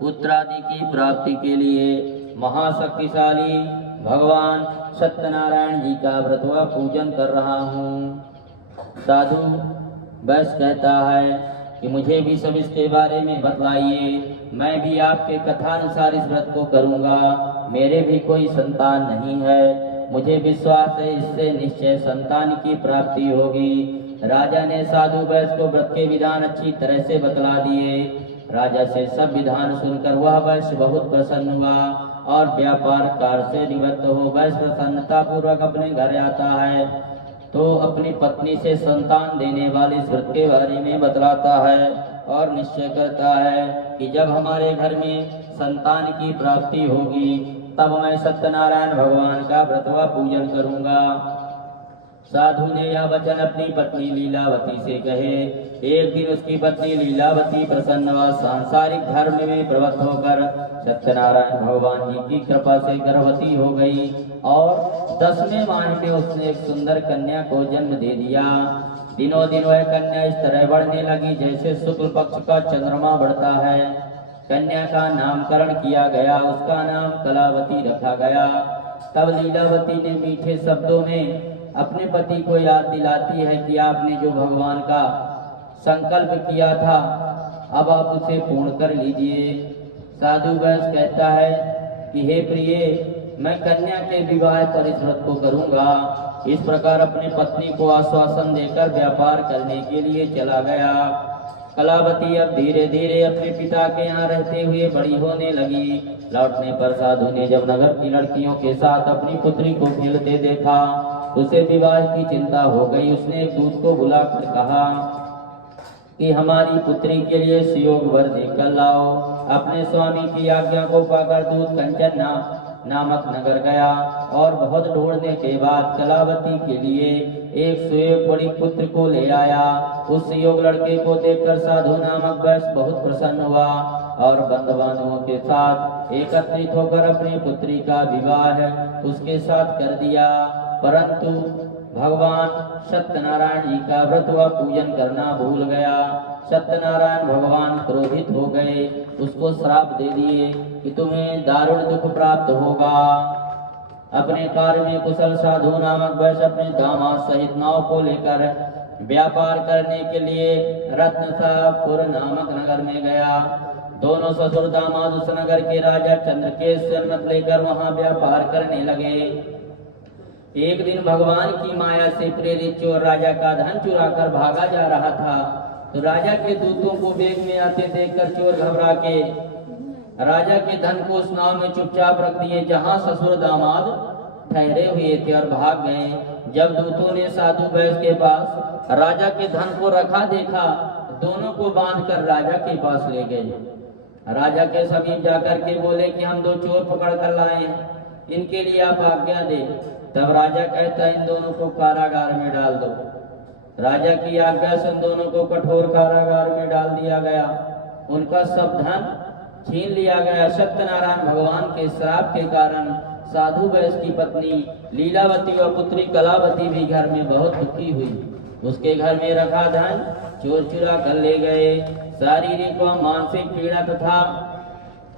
पुत्रादि की प्राप्ति के लिए महाशक्तिशाली भगवान सत्यनारायण जी का व्रत व पूजन कर रहा हूँ। साधु बस कहता है कि मुझे भी सब इसके बारे में बतलाइए, मैं भी आपके कथानुसार इस व्रत को करूँगा। मेरे भी कोई संतान नहीं है, मुझे विश्वास है इससे निश्चय संतान की प्राप्ति होगी। राजा ने साधु वैश्य को व्रत के विधान अच्छी तरह से बतला दिए। राजा से सब विधान सुनकर वह वैश्य बहुत प्रसन्न हुआ और व्यापार कार्य से निवृत्त हो वैश्य प्रसन्नता पूर्वक अपने घर आता है तो अपनी पत्नी से संतान देने वाले इस व्रत के बारे में बतलाता है और निश्चय करता है कि जब हमारे घर में संतान की प्राप्ति होगी तब मैं सत्यनारायण भगवान का व्रत व पूजन करूंगा। साधु ने यह वचन अपनी पत्नी लीलावती से कहे। एक दिन उसकी पत्नी लीलावती प्रसन्न व सांसारिक धर्म में प्रवृत्त होकर सत्यनारायण भगवान जी की कृपा से गर्भवती हो गई और 10वें माह में उसने एक सुंदर कन्या को जन्म दे दिया। दिनों दिन वह कन्या इस तरह बढ़ने लगी जैसे शुक्ल पक्ष का चंद्रमा बढ़ता है। कन्या का नामकरण किया गया, उसका नाम कलावती रखा गया। तब लीलावती ने मीठे शब्दों में अपने पति को याद दिलाती है कि आपने जो भगवान का संकल्प किया था अब आप उसे पूर्ण कर लीजिए। साधु वैश्य कहता है कि हे प्रिय, मैं कन्या के विवाह पर इस व्रत को करूंगा। इस प्रकार अपनी पत्नी को आश्वासन देकर व्यापार करने के लिए चला गया। कलावती अब धीरे धीरे अपने पिता के यहाँ रहते हुए बड़ी होने लगी। लौटने पर साधु ने जब नगर की लड़कियों के साथ अपनी पुत्री को खेलते देखा, उसे विवाह की चिंता हो गई। उसने एक दूत को बुलाकर कहा कि हमारी पुत्री के लिए सुयोग वर देकर लाओ। अपने स्वामी की आज्ञा को पाकर दूत कंचन नामक नगर गया और बहुत ढूंढने के बाद कलावती के लिए एक सुयोग बड़ी पुत्र को ले आया। उस सुयोग लड़के को देखकर साधु नामक वैश्य बहुत प्रसन्न हुआ और बंधु बांधवों के साथ एकत्रित होकर अपनी पुत्री का विवाह उसके साथ कर दिया। परंतु भगवान सत्यनारायण जी का व्रत व पूजन करना भूल गया। सत्यनारायण भगवान क्रोधित हो गए, उसको श्राप दे दिए कि तुम्हें दारुण दुख प्राप्त होगा। अपने कार्य में कुशल साधु नामक वैश्य अपने दामाद सहित नाव को लेकर व्यापार करने के लिए रत्नसापुर नामक नगर में गया। दोनों ससुर दामाद उस नगर के राजा चंद्रकेश से अनुमति लेकर वहां व्यापार करने लगे। एक दिन भगवान की माया से प्रेरित चोर राजा का धन चुरा कर भागा जा रहा था तो राजा के दूतों को वेग में आते देखकर चोर घबरा के राजा के धन को उस नाव में चुपचाप रख दिए जहां ससुर दामाद ठहरे हुए थे और भाग गए। जब दूतों ने साधु वैश्य के पास राजा के धन को रखा देखा, दोनों को बांधकर राजा के पास ले गए। राजा के समीप जाकर के बोले कि हम दो चोर पकड़ कर लाए हैं, इनके लिए आप आज्ञा दे। तब राजा कहता इन दोनों को कारागार में डाल दो। राजा की आज्ञा से उन दोनों को कठोर कारागार में डाल दिया गया। उनका सब धन छीन लिया गया। सत्यनारायण भगवान के श्राप के कारण साधु वैश्य की पत्नी लीलावती व पुत्री कलावती भी घर में बहुत दुखी हुई। उसके घर में रखा धन चोर चुरा कर ले गए। शारीरिक व मानसिक पीड़ा तथा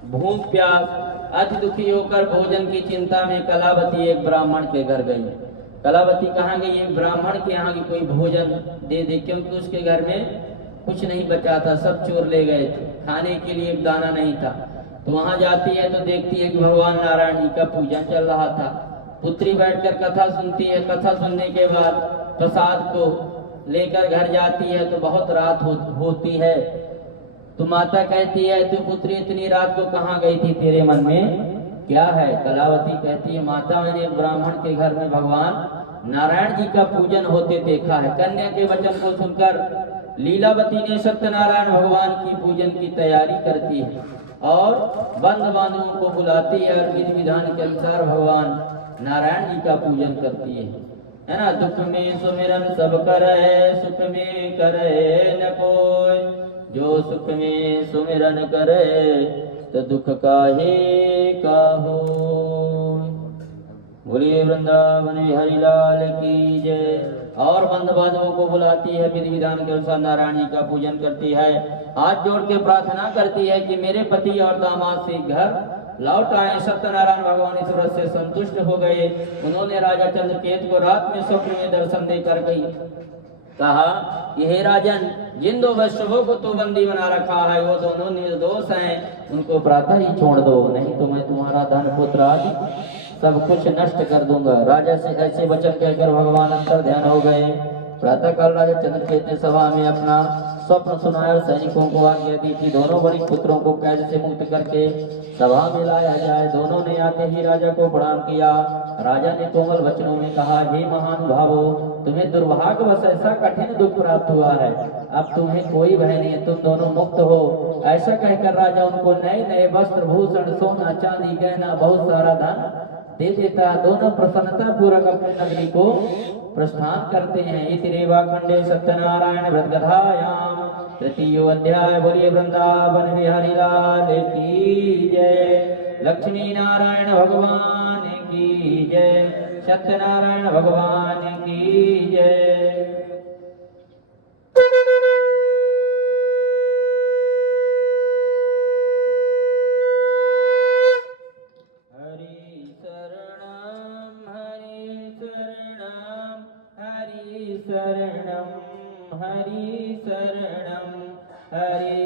भूख प्यास अति दुखी होकर भोजन की चिंता में कलावती एक ब्राह्मण के घर गई। कलावती कहाँ गई? एक ब्राह्मण के यहाँ की कोई भोजन दे दे, क्योंकि उसके घर में कुछ नहीं बचा था, सब चोर ले गए थे, खाने के लिए एक दाना नहीं था। तो वहां जाती है तो देखती है कि भगवान नारायण जी का पूजन चल रहा था। पुत्री बैठकर कथा सुनती है। कथा सुनने के बाद प्रसाद को लेकर घर जाती है तो बहुत रात होती है। तो माता कहती है तू पुत्री इतनी रात को कहाँ गई थी, तेरे मन में क्या है? कलावती कहती है माता मैंने एक ब्राह्मण के घर में भगवान नारायण जी का पूजन होते देखा है। कन्या के वचन को सुनकर लीलावती ने सत्यनारायण भगवान की पूजन की तैयारी करती है और बंधु बांधवों को बुलाती है और विधि विधान के अनुसार भगवान नारायण जी का पूजन करती है ना। दुख में सुमिरन सब करे, सुख में करे न कोई। जो सुख में सुमिरन करे तो दुख काहे का हो। बोलिए वृंदावन बिहारी लाल की जय। और बंधु बांधवों को बुलाती है, विधि विधान के अनुसार नारायण जी का पूजन करती है, हाथ जोड़ के प्रार्थना करती है कि मेरे पति और दामाद से घर लौट आए। सत्यनारायण भगवान इस व्रत से संतुष्ट हो गए। उन्होंने राजा चंद्रकेतु को रात में स्वप्न में दर्शन देकर गई, कहा कि हे राजन, जिन दो वैष्णवों को तो बंदी बना रखा है वो दोनों निर्दोष हैं, उनको प्रातः ही छोड़ दो, नहीं तो मैं तुम्हारा धन पुत्र आदि सब कुछ नष्ट कर दूंगा। राजा से ऐसे वचन कहकर भगवान अंतर ध्यान हो गए। प्रातः काल राजा चंद्रकेत ने सभा में अपना स्वप्न सुनाया और सैनिकों को आज्ञा दी कि दोनों बड़ी पुत्रों को कैद से मुक्त करके सभा में लाया जाए। दोनों ने आते ही राजा को प्रणाम किया। राजा ने कोमल वचनों में कहा, हे महानुभावो, तुम्हें दुर्भाग्यवश ऐसा कठिन दुख प्राप्त हुआ है, अब तुम्हें कोई भय नहीं है, तुम दोनों मुक्त हो। ऐसा कहकर राजा उनको नए नए वस्त्र, भूषण, सोना, चांदी, गहना, बहुत सारा धन दे देता। दोनों प्रसन्नता पूर्वक अपने नगरी को प्रस्थान करते हैं। इति रेवा खंडे सत्यनारायण व्रत कथायाम तृतीयो अध्याय। बोलिए वृंदावन बिहारी लाल की जय, लक्ष्मी नारायण भगवान की जय, सत्यनारायण भगवान की जय। शरणं हरि शरणं हरि